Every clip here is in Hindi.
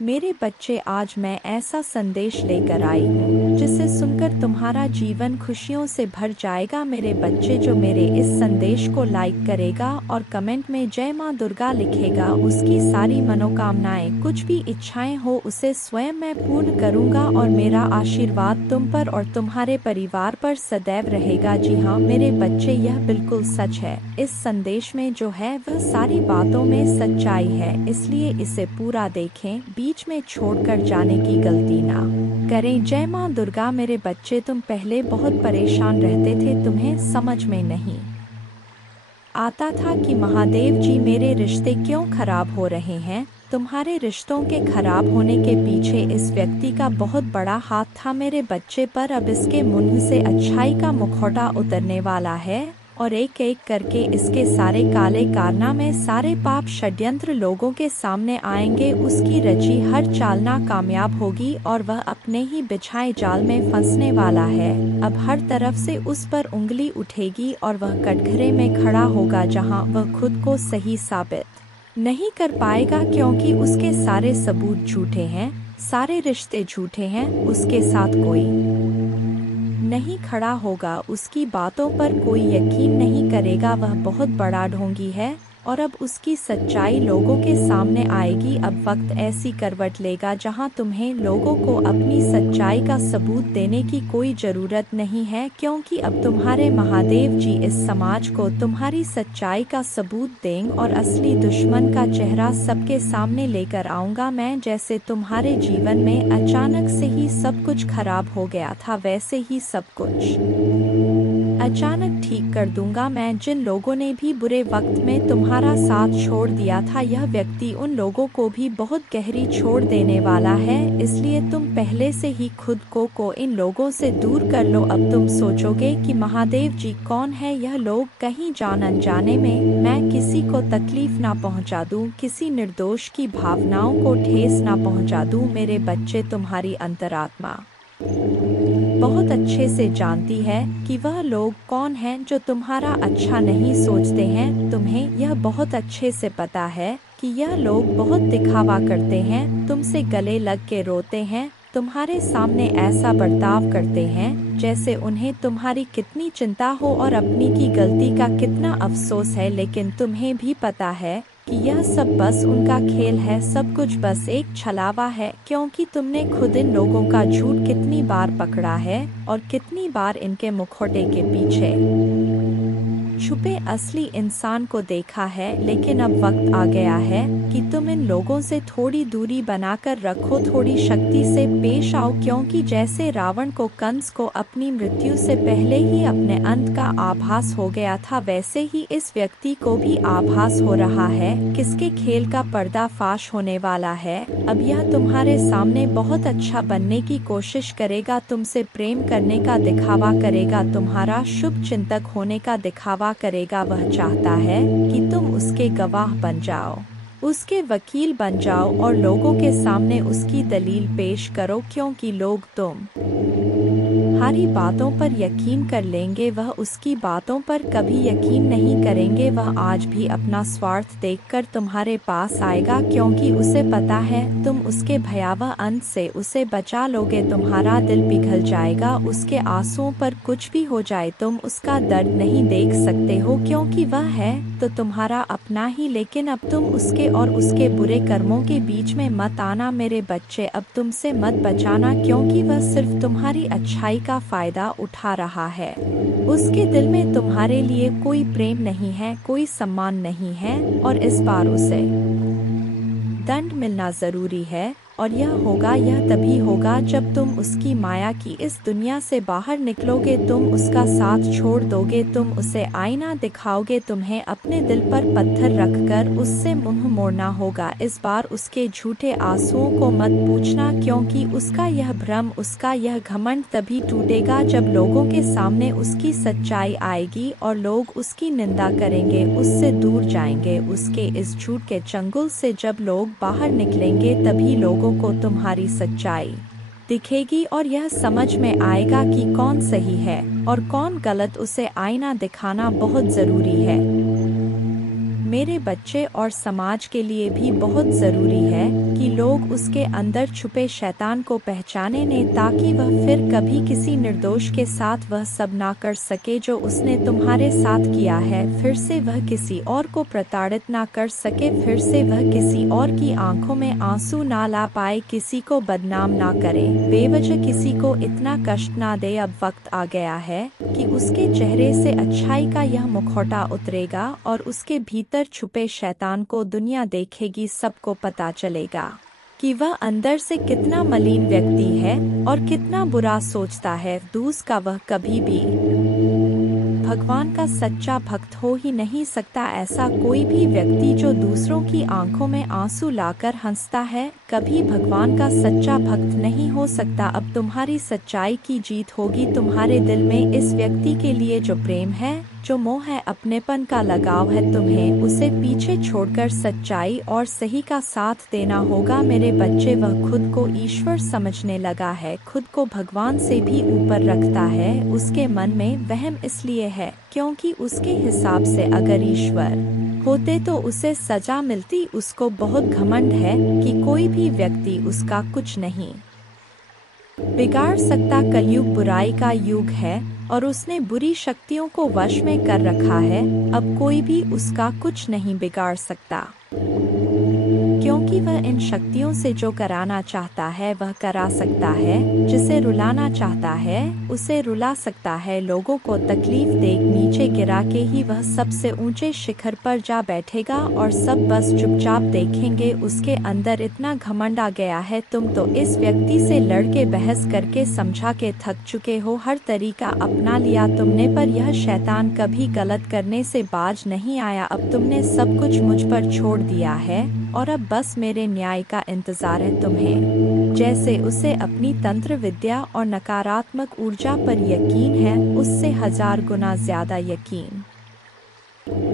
मेरे बच्चे, आज मैं ऐसा संदेश लेकर आई हूँ जिसे सुनकर तुम्हारा जीवन खुशियों से भर जाएगा। मेरे बच्चे, जो मेरे इस संदेश को लाइक करेगा और कमेंट में जय माँ दुर्गा लिखेगा, उसकी सारी मनोकामनाएं, कुछ भी इच्छाएं हो, उसे स्वयं मैं पूर्ण करूँगा और मेरा आशीर्वाद तुम पर और तुम्हारे परिवार पर सदैव रहेगा। जी हाँ मेरे बच्चे, यह बिल्कुल सच है। इस संदेश में जो है वह सारी बातों में सच्चाई है, इसलिए इसे पूरा देखें, बीच में छोड़कर जाने की गलती ना करें। जय माँ दुर्गा। मेरे बच्चे, तुम पहले बहुत परेशान रहते थे, तुम्हें समझ में नहीं आता था कि महादेव जी मेरे रिश्ते क्यों खराब हो रहे हैं। तुम्हारे रिश्तों के खराब होने के पीछे इस व्यक्ति का बहुत बड़ा हाथ था मेरे बच्चे, पर अब इसके मुंह से अच्छाई का मुखौटा उतरने वाला है और एक एक करके इसके सारे काले कारनामे, सारे पाप षड्यंत्र लोगों के सामने आएंगे। उसकी रची हर चाल नाकामयाब होगी और वह अपने ही बिछाए जाल में फंसने वाला है। अब हर तरफ से उस पर उंगली उठेगी और वह कटघरे में खड़ा होगा जहां वह खुद को सही साबित नहीं कर पाएगा, क्योंकि उसके सारे सबूत झूठे हैं, सारे रिश्ते झूठे हैं। उसके साथ कोई नहीं खड़ा होगा, उसकी बातों पर कोई यकीन नहीं करेगा। वह बहुत बड़ा ढोंगी है और अब उसकी सच्चाई लोगों के सामने आएगी। अब वक्त ऐसी करवट लेगा जहां तुम्हें लोगों को अपनी सच्चाई का सबूत देने की कोई ज़रूरत नहीं है, क्योंकि अब तुम्हारे महादेव जी इस समाज को तुम्हारी सच्चाई का सबूत देंगे और असली दुश्मन का चेहरा सबके सामने लेकर आऊँगा मैं। जैसे तुम्हारे जीवन में अचानक से ही सब कुछ खराब हो गया था, वैसे ही सब कुछ अचानक ठीक कर दूंगा मैं। जिन लोगों ने भी बुरे वक्त में तुम्हारा साथ छोड़ दिया था, यह व्यक्ति उन लोगों को भी बहुत गहरी छोड़ देने वाला है, इसलिए तुम पहले से ही खुद को इन लोगों से दूर कर लो। अब तुम सोचोगे कि महादेव जी कौन है, यह लोग कहीं जान अनजाने में मैं किसी को तकलीफ ना पहुंचा दूं, किसी निर्दोष की भावनाओं को ठेस ना पहुंचा दूं। मेरे बच्चे, तुम्हारी अंतरात्मा बहुत अच्छे से जानती है कि वह लोग कौन हैं जो तुम्हारा अच्छा नहीं सोचते हैं। तुम्हें यह बहुत अच्छे से पता है कि यह लोग बहुत दिखावा करते हैं, तुमसे गले लग के रोते हैं, तुम्हारे सामने ऐसा बर्ताव करते हैं जैसे उन्हें तुम्हारी कितनी चिंता हो और अपनी की गलती का कितना अफसोस है। लेकिन तुम्हें भी पता है कि यह सब बस उनका खेल है, सब कुछ बस एक छलावा है, क्योंकि तुमने खुद इन लोगों का झूठ कितनी बार पकड़ा है और कितनी बार इनके मुखौटे के पीछे छुपे असली इंसान को देखा है। लेकिन अब वक्त आ गया है कि तुम इन लोगों से थोड़ी दूरी बनाकर रखो, थोड़ी शक्ति से पेश आओ, क्योंकि जैसे रावण को कंस को अपनी मृत्यु से पहले ही अपने अंत का आभास हो गया था, वैसे ही इस व्यक्ति को भी आभास हो रहा है किसके खेल का पर्दाफाश होने वाला है। अब यह तुम्हारे सामने बहुत अच्छा बनने की कोशिश करेगा, तुमसे प्रेम करने का दिखावा करेगा, तुम्हारा शुभ चिंतक होने का दिखावा करेगा। वह चाहता है कि तुम उसके गवाह बन जाओ, उसके वकील बन जाओ और लोगों के सामने उसकी दलील पेश करो, क्योंकि लोग तुम्हारी बातों पर यकीन कर लेंगे, वह उसकी बातों पर कभी यकीन नहीं करेंगे। वह आज भी अपना स्वार्थ देखकर तुम्हारे पास आएगा, क्योंकि उसे पता है तुम उसके भयावह अंत से उसे बचा लोगे। तुम्हारा दिल पिघल जाएगा, उसके आंसुओं पर कुछ भी हो जाए तुम उसका दर्द नहीं देख सकते हो, क्योंकि वह है तो तुम्हारा अपना ही। लेकिन अब तुम उसके और उसके बुरे कर्मों के बीच में मत आना मेरे बच्चे, अब तुमसे मत बचाना, क्योंकि वह सिर्फ तुम्हारी अच्छाई का फायदा उठा रहा है। उसके दिल में तुम्हारे लिए कोई प्रेम नहीं है, कोई सम्मान नहीं है और इस बार उसे दंड मिलना जरूरी है। और यह तभी होगा जब तुम उसकी माया की इस दुनिया से बाहर निकलोगे, तुम उसका साथ छोड़ दोगे, तुम उसे आईना दिखाओगे, तुम्हें अपने दिल पर पत्थर रखकर उससे मुंह मोड़ना होगा। इस बार उसके झूठे आंसुओं को मत पूछना, क्योंकि उसका यह भ्रम, उसका यह घमंड तभी टूटेगा जब लोगों के सामने उसकी सच्चाई आएगी और लोग उसकी निंदा करेंगे, उससे दूर जाएंगे। उसके इस झूठ के चंगुल से जब लोग बाहर निकलेंगे, तभी लोगों को तुम्हारी सच्चाई दिखेगी और यह समझ में आएगा कि कौन सही है और कौन गलत। उसे आईना दिखाना बहुत जरूरी है। मेरे बच्चे और समाज के लिए भी बहुत ज़रूरी है कि लोग उसके अंदर छुपे शैतान को पहचाने ने, ताकि वह फिर कभी किसी निर्दोष के साथ वह सब ना कर सके जो उसने तुम्हारे साथ किया है। फिर से वह किसी और को प्रताड़ित ना कर सके, फिर से वह किसी और की आंखों में आंसू ना ला पाए, किसी को बदनाम ना करे, बेवजह किसी को इतना कष्ट ना दे। अब वक्त आ गया है कि उसके चेहरे से अच्छाई का यह मुखौटा उतरेगा और उसके भीतर छुपे शैतान को दुनिया देखेगी। सबको पता चलेगा कि वह अंदर से कितना मलिन व्यक्ति है और कितना बुरा सोचता है। दूसरा, वह कभी भी भगवान का सच्चा भक्त हो ही नहीं सकता। ऐसा कोई भी व्यक्ति जो दूसरों की आंखों में आंसू लाकर हंसता है, कभी भगवान का सच्चा भक्त नहीं हो सकता। अब तुम्हारी सच्चाई की जीत होगी। तुम्हारे दिल में इस व्यक्ति के लिए जो प्रेम है, जो मोह है, अपनेपन का लगाव है, तुम्हें उसे पीछे छोड़कर सच्चाई और सही का साथ देना होगा। मेरे बच्चे, वह खुद को ईश्वर समझने लगा है, खुद को भगवान से भी ऊपर रखता है। उसके मन में वहम इसलिए है क्योंकि उसके हिसाब से अगर ईश्वर होते तो उसे सजा मिलती। उसको बहुत घमंड है कि कोई भी व्यक्ति उसका कुछ नहीं बिगाड़ सकता। कलयुग बुराई का युग है और उसने बुरी शक्तियों को वश में कर रखा है। अब कोई भी उसका कुछ नहीं बिगाड़ सकता, क्योंकि वह इन शक्तियों से जो कराना चाहता है वह करा सकता है, जिसे रुलाना चाहता है उसे रुला सकता है। लोगों को तकलीफ दे नीचे गिरा के ही वह सबसे ऊंचे शिखर पर जा बैठेगा और सब बस चुपचाप देखेंगे। उसके अंदर इतना घमंड आ गया है। तुम तो इस व्यक्ति से लड़के बहस करके समझा के थक चुके हो, हर तरीका अपना लिया तुमने, पर यह शैतान कभी गलत करने से बाज नहीं आया। अब तुमने सब कुछ मुझ पर छोड़ दिया है और अब बस मेरे न्याय का इंतजार है तुम्हें। जैसे उसे अपनी तंत्र विद्या और नकारात्मक ऊर्जा पर यकीन है, उससे 1000 गुना ज्यादा यकीन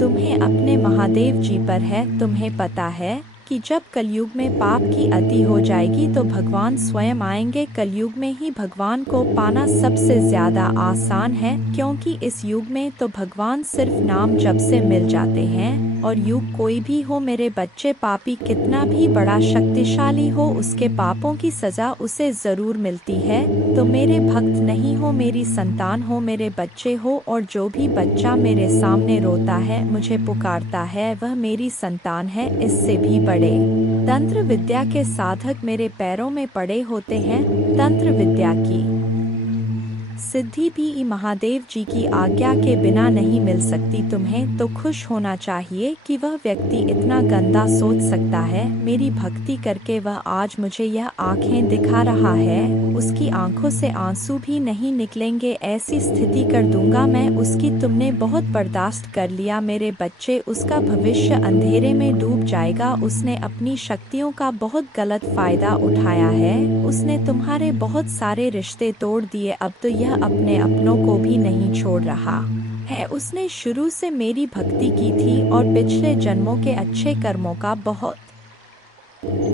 तुम्हें अपने महादेव जी पर है। तुम्हें पता है कि जब कलयुग में पाप की अति हो जाएगी तो भगवान स्वयं आएंगे। कलयुग में ही भगवान को पाना सबसे ज्यादा आसान है, क्योंकि इस युग में तो भगवान सिर्फ नाम जप से मिल जाते हैं। और युग कोई भी हो मेरे बच्चे, पापी कितना भी बड़ा शक्तिशाली हो, उसके पापों की सजा उसे जरूर मिलती है। तो मेरे भक्त नहीं हो, मेरी संतान हो, मेरे बच्चे हो। और जो भी बच्चा मेरे सामने रोता है, मुझे पुकारता है, वह मेरी संतान है। इससे भी बड़े तंत्र विद्या के साधक मेरे पैरों में पड़े होते हैं। तंत्र विद्या की सिद्धि भी महादेव जी की आज्ञा के बिना नहीं मिल सकती। तुम्हें तो खुश होना चाहिए कि वह व्यक्ति इतना गंदा सोच सकता है। मेरी भक्ति करके वह आज मुझे यह आंखें दिखा रहा है, उसकी आंखों से आंसू भी नहीं निकलेंगे। ऐसी स्थिति कर दूंगा मैं उसकी। तुमने बहुत बर्दाश्त कर लिया मेरे बच्चे, उसका भविष्य अंधेरे में डूब जाएगा। उसने अपनी शक्तियों का बहुत गलत फायदा उठाया है। उसने तुम्हारे बहुत सारे रिश्ते तोड़ दिए। अब तो यह अपने अपनों को भी नहीं छोड़ रहा है। उसने शुरू से मेरी भक्ति की थी और पिछले जन्मों के अच्छे कर्मों का बहुत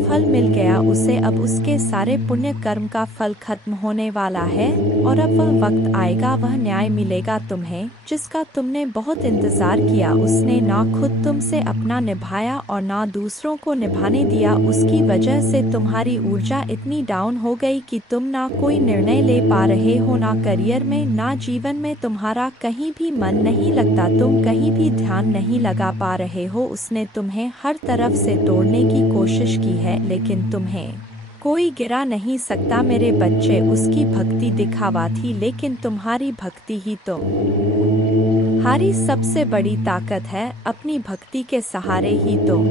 फल मिल गया उसे। अब उसके सारे पुण्य कर्म का फल खत्म होने वाला है और अब वह वक्त आएगा, वह न्याय मिलेगा तुम्हें, जिसका तुमने बहुत इंतजार किया। उसने ना खुद तुमसे अपना निभाया और ना दूसरों को निभाने दिया। उसकी वजह से तुम्हारी ऊर्जा इतनी डाउन हो गई कि तुम ना कोई निर्णय ले पा रहे हो, ना करियर में, ना जीवन में। तुम्हारा कहीं भी मन नहीं लगता, तुम कहीं भी ध्यान नहीं लगा पा रहे हो। उसने तुम्हें हर तरफ से तोड़ने की कोशिश की है, लेकिन तुम्हें कोई गिरा नहीं सकता मेरे बच्चे। उसकी भक्ति दिखावा थी, लेकिन तुम्हारी भक्ति ही तुम्हारी सबसे बड़ी ताकत है। अपनी भक्ति के सहारे ही तुम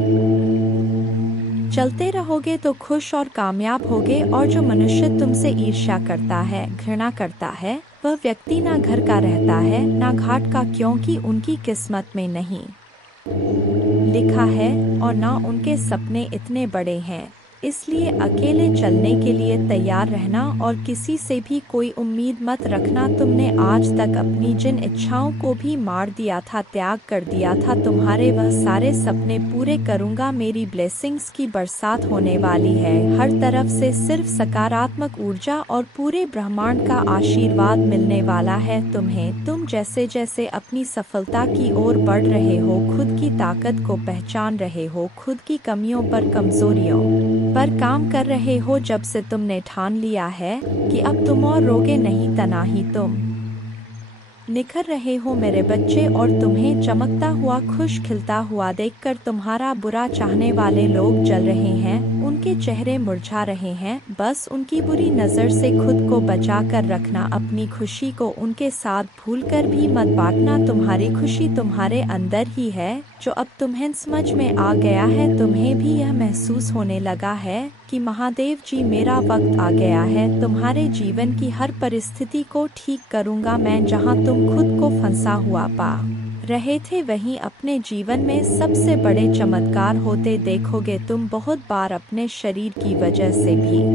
चलते रहोगे तो खुश और कामयाब होगे। और जो मनुष्य तुमसे ईर्ष्या करता है, घृणा करता है, वह व्यक्ति ना घर का रहता है ना घाट का, क्योंकि उनकी किस्मत में नहीं लिखा है और ना उनके सपने इतने बड़े हैं। इसलिए अकेले चलने के लिए तैयार रहना और किसी से भी कोई उम्मीद मत रखना। तुमने आज तक अपनी जिन इच्छाओं को भी मार दिया था, त्याग कर दिया था, तुम्हारे वह सारे सपने पूरे करूंगा। मेरी ब्लेसिंग्स की बरसात होने वाली है, हर तरफ से सिर्फ सकारात्मक ऊर्जा और पूरे ब्रह्मांड का आशीर्वाद मिलने वाला है तुम्हें। तुम जैसे जैसे अपनी सफलता की ओर बढ़ रहे हो, खुद की ताकत को पहचान रहे हो, खुद की कमियों पर, कमजोरियों पर काम कर रहे हो, जब से तुमने ठान लिया है कि अब तुम और रोगे नहीं, तना ही तुम निखर रहे हो मेरे बच्चे। और तुम्हें चमकता हुआ, खुश खिलता हुआ देखकर तुम्हारा बुरा चाहने वाले लोग जल रहे हैं, उनके चेहरे मुरझा रहे हैं। बस उनकी बुरी नज़र से खुद को बचा कर रखना, अपनी खुशी को उनके साथ भूलकर भी मत बांटना। तुम्हारी खुशी तुम्हारे अंदर ही है, जो अब तुम्हें समझ में आ गया है। तुम्हें भी यह महसूस होने लगा है कि महादेव जी, मेरा वक्त आ गया है, तुम्हारे जीवन की हर परिस्थिति को ठीक करूंगा मैं। जहां तुम खुद को फंसा हुआ पा रहे थे, वहीं अपने जीवन में सबसे बड़े चमत्कार होते देखोगे। तुम बहुत बार अपने शरीर की वजह से भी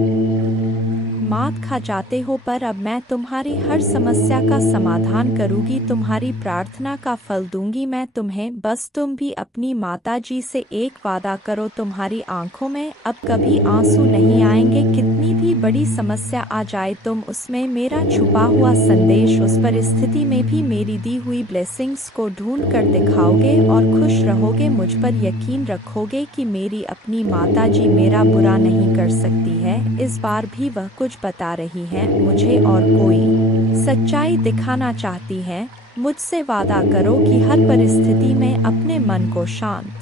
मात खा जाते हो, पर अब मैं तुम्हारी हर समस्या का समाधान करूंगी, तुम्हारी प्रार्थना का फल दूंगी मैं तुम्हें। बस तुम भी अपनी माता जी से एक वादा करो, तुम्हारी आंखों में अब कभी आंसू नहीं आएंगे। कितनी भी बड़ी समस्या आ जाए, तुम उसमें मेरा छुपा हुआ संदेश, उस परिस्थिति में भी मेरी दी हुई ब्लेसिंग्स को ढूंढ कर दिखाओगे और खुश रहोगे। मुझ पर यकीन रखोगे कि मेरी अपनी माता जी मेरा बुरा नहीं कर सकती है। इस बार भी वह कुछ बता रही है मुझे और कोई सच्चाई दिखाना चाहती है। मुझसे वादा करो कि हर परिस्थिति में अपने मन को शांत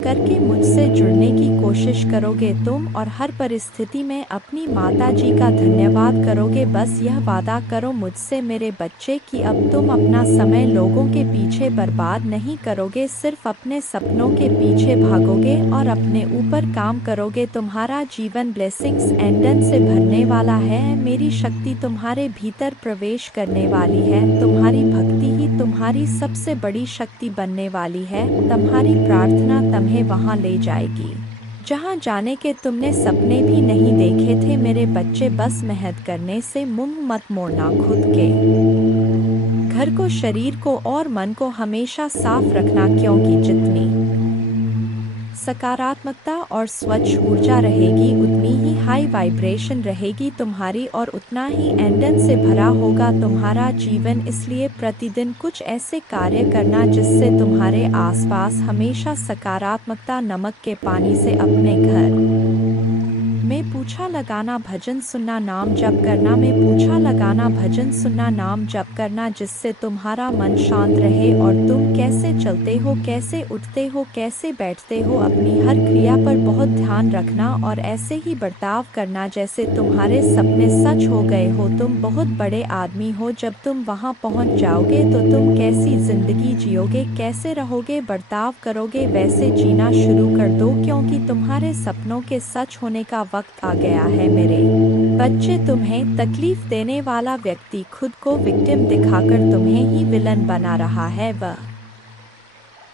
करके मुझसे जुड़ने की कोशिश करोगे तुम, और हर परिस्थिति में अपनी माता जी का धन्यवाद करोगे। बस यह वादा करो मुझसे मेरे बच्चे कि अब तुम अपना समय लोगों के पीछे बर्बाद नहीं करोगे, सिर्फ अपने सपनों के पीछे भागोगे और अपने ऊपर काम करोगे। तुम्हारा जीवन ब्लेसिंग्स एंडन से भरने वाला है, मेरी शक्ति तुम्हारे भीतर प्रवेश करने वाली है। तुम्हारी भक्ति ही तुम्हारी सबसे बड़ी शक्ति बनने वाली है। तुम्हारी प्रार्थना तुम्हें वहां ले जाएगी जहां जाने के तुमने सपने भी नहीं देखे थे मेरे बच्चे। बस मेहनत करने से मुंह मत मोड़ना, खुद के घर को, शरीर को और मन को हमेशा साफ रखना, क्योंकि जितनी सकारात्मकता और स्वच्छ ऊर्जा रहेगी, उतनी ही हाई वाइब्रेशन रहेगी तुम्हारी, और उतना ही एंडन से भरा होगा तुम्हारा जीवन। इसलिए प्रतिदिन कुछ ऐसे कार्य करना जिससे तुम्हारे आसपास हमेशा सकारात्मकता, नमक के पानी से अपने घर में पूछा लगाना, भजन सुनना, नाम जप करना, में पूछा लगाना, भजन सुनना, नाम जप करना, जिससे तुम्हारा मन शांत रहे और तुम कैसे चलते हो, कैसे उठते हो, कैसे बैठते हो, अपनी हर क्रिया पर बहुत ध्यान रखना और ऐसे ही बर्ताव करना जैसे तुम्हारे सपने सच हो गए हो। तुम बहुत बड़े आदमी हो, जब तुम वहां पहुंच जाओगे तो तुम कैसी जिंदगी जियोगे, कैसे रहोगे, बर्ताव करोगे, वैसे जीना शुरू कर दो, क्योंकि तुम्हारे सपनों के सच होने का वक्त आ गया है मेरे बच्चे। तुम्हें तकलीफ देने वाला व्यक्ति खुद को विक्टिम दिखाकर तुम्हें ही विलन बना रहा है। वह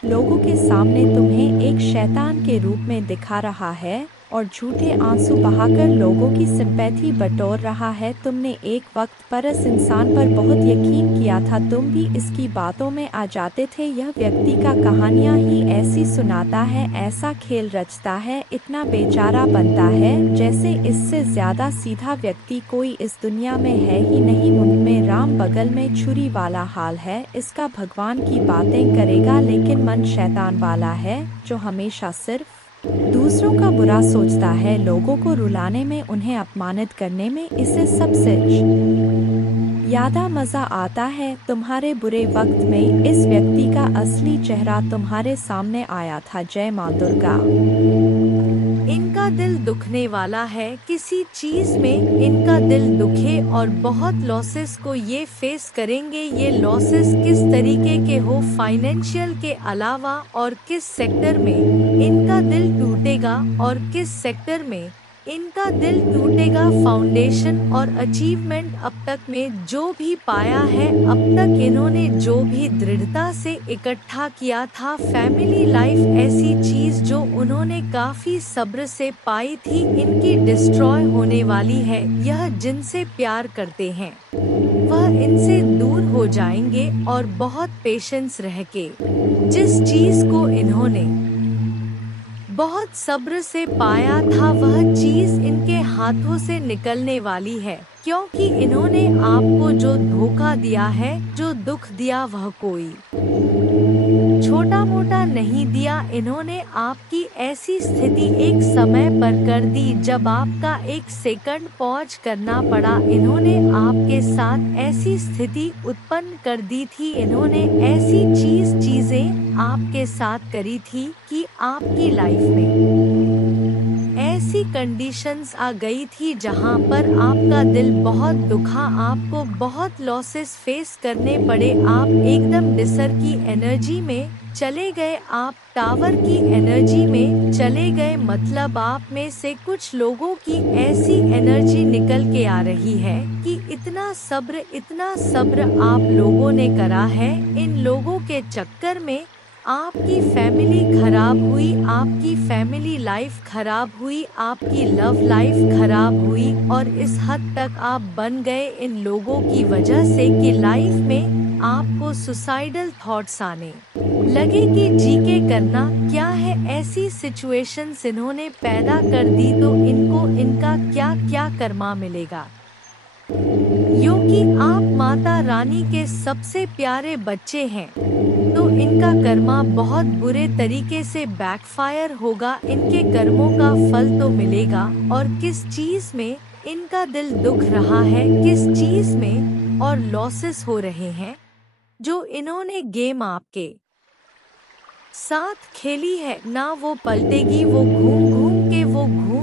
लोगों के सामने तुम्हें एक शैतान के रूप में दिखा रहा है और झूठे आंसू बहाकर लोगों की सिंपैथी बटोर रहा है। तुमने एक वक्त पर इस इंसान पर बहुत यकीन किया था, तुम भी इसकी बातों में आ जाते थे। यह व्यक्ति का कहानियां ही ऐसी सुनाता है, ऐसा खेल रचता है, इतना बेचारा बनता है जैसे इससे ज्यादा सीधा व्यक्ति कोई इस दुनिया में है ही नहीं। मुंह में राम, बगल में छुरी वाला हाल है इसका। भगवान की बातें करेगा लेकिन मन शैतान वाला है, जो हमेशा सिर्फ दूसरों का बुरा सोचता है, लोगों को रुलाने में, उन्हें अपमानित करने में इसे सबसे ज्यादा मजा आता है। तुम्हारे बुरे वक्त में इस व्यक्ति का असली चेहरा तुम्हारे सामने आया था। जय मां दुर्गा। इनका दिल दुखने वाला है, किसी चीज में इनका दिल दुखे और बहुत लॉसेस को ये फेस करेंगे। ये लॉसेस किस तरीके के हो, फाइनेंशियल के अलावा, और किस सेक्टर में इनका दिल टूटेगा और किस सेक्टर में इनका दिल टूटेगा। फाउंडेशन और अचीवमेंट अब तक में जो भी पाया है, अब तक इन्होंने जो भी दृढ़ता से इकट्ठा किया था, फैमिली लाइफ ऐसी चीज जो उन्होंने काफी सब्र से पाई थी, इनकी डिस्ट्रॉय होने वाली है। यह जिनसे प्यार करते हैं वह इनसे दूर हो जाएंगे और बहुत पेशेंस रह के जिस चीज को इन्होंने बहुत सब्र से पाया था वह चीज इनके हाथों से निकलने वाली है, क्योंकि इन्होंने आपको जो धोखा दिया है, जो दुख दिया, वह कोई छोटा मोटा नहीं दिया। इन्होंने आपकी ऐसी स्थिति एक समय पर कर दी जब आपका एक सेकंड पॉज करना पड़ा। इन्होंने आपके साथ ऐसी स्थिति उत्पन्न कर दी थी, इन्होंने ऐसी चीजें आपके साथ करी थी कि आपकी लाइफ में ऐसी कंडीशंस आ गई थी जहां पर आपका दिल बहुत दुखा, आपको बहुत लॉसेस फेस करने पड़े। आप एकदम डिसर की एनर्जी में चले गए, आप टावर की एनर्जी में चले गए। मतलब आप में से कुछ लोगों की ऐसी एनर्जी निकल के आ रही है कि इतना सब्र आप लोगों ने करा है। इन लोगों के चक्कर में आपकी फैमिली खराब हुई, आपकी फैमिली लाइफ खराब हुई, आपकी लव लाइफ खराब हुई, और इस हद तक आप बन गए इन लोगों की वजह से कि लाइफ में आपको सुसाइडल थॉट्स आने लगे कि जी के करना क्या है। ऐसी सिचुएशंस इन्होंने पैदा कर दी तो इनको इनका क्या क्या कर्मा मिलेगा, क्योंकि आप माता रानी के सबसे प्यारे बच्चे हैं, तो इनका कर्मा बहुत बुरे तरीके से बैकफायर होगा। इनके कर्मों का फल तो मिलेगा, और किस चीज में इनका दिल दुख रहा है, किस चीज में और लॉसेस हो रहे हैं, जो इन्होंने गेम आपके साथ खेली है ना वो पलटेगी। वो घूम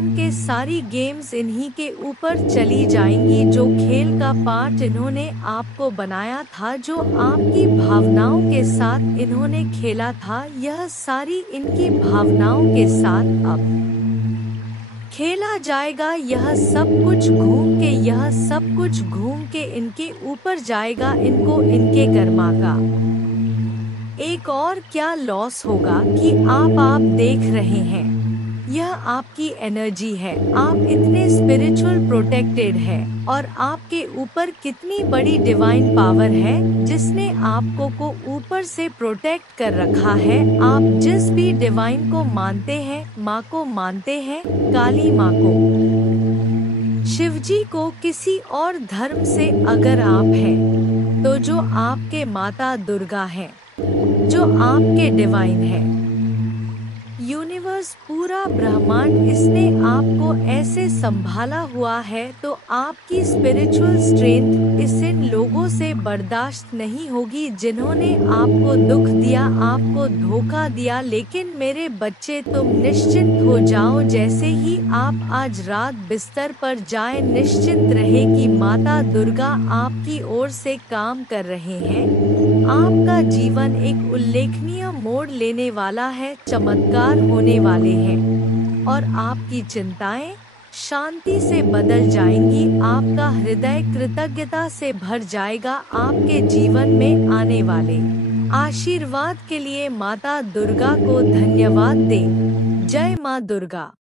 के सारी गेम्स इन्हीं के ऊपर चली जाएंगी। जो खेल का पार्ट इन्होंने आपको बनाया था, जो आपकी भावनाओं के साथ इन्होंने खेला था, यह सारी इनकी भावनाओं के साथ अब खेला जाएगा। यह सब कुछ घूम के इनके ऊपर जाएगा। इनको इनके कर्मा का एक और क्या लॉस होगा कि आप देख रहे हैं, यह आपकी एनर्जी है। आप इतने स्पिरिचुअल प्रोटेक्टेड है, और आपके ऊपर कितनी बड़ी डिवाइन पावर है जिसने आपको को ऊपर से प्रोटेक्ट कर रखा है। आप जिस भी डिवाइन को मानते हैं, माँ को मानते हैं, काली माँ को, शिवजी को, किसी और धर्म से अगर आप हैं तो जो आपके माता दुर्गा हैं, जो आपके डिवाइन है, यूनिवर्स, पूरा ब्रह्मांड, इसने आपको ऐसे संभाला हुआ है, तो आपकी स्पिरिचुअल स्ट्रेंथ इस इन लोगों से बर्दाश्त नहीं होगी जिन्होंने आपको दुख दिया, आपको धोखा दिया। लेकिन मेरे बच्चे, तुम निश्चिंत हो जाओ। जैसे ही आप आज रात बिस्तर पर जाएं, निश्चिंत रहे कि माता दुर्गा आपकी ओर से काम कर रहे हैं। आपका जीवन एक उल्लेखनीय मोड़ लेने वाला है, चमत्कार होने वाले हैं, और आपकी चिंताएं शांति से बदल जाएंगी। आपका हृदय कृतज्ञता से भर जाएगा। आपके जीवन में आने वाले आशीर्वाद के लिए माता दुर्गा को धन्यवाद दें। जय माँ दुर्गा।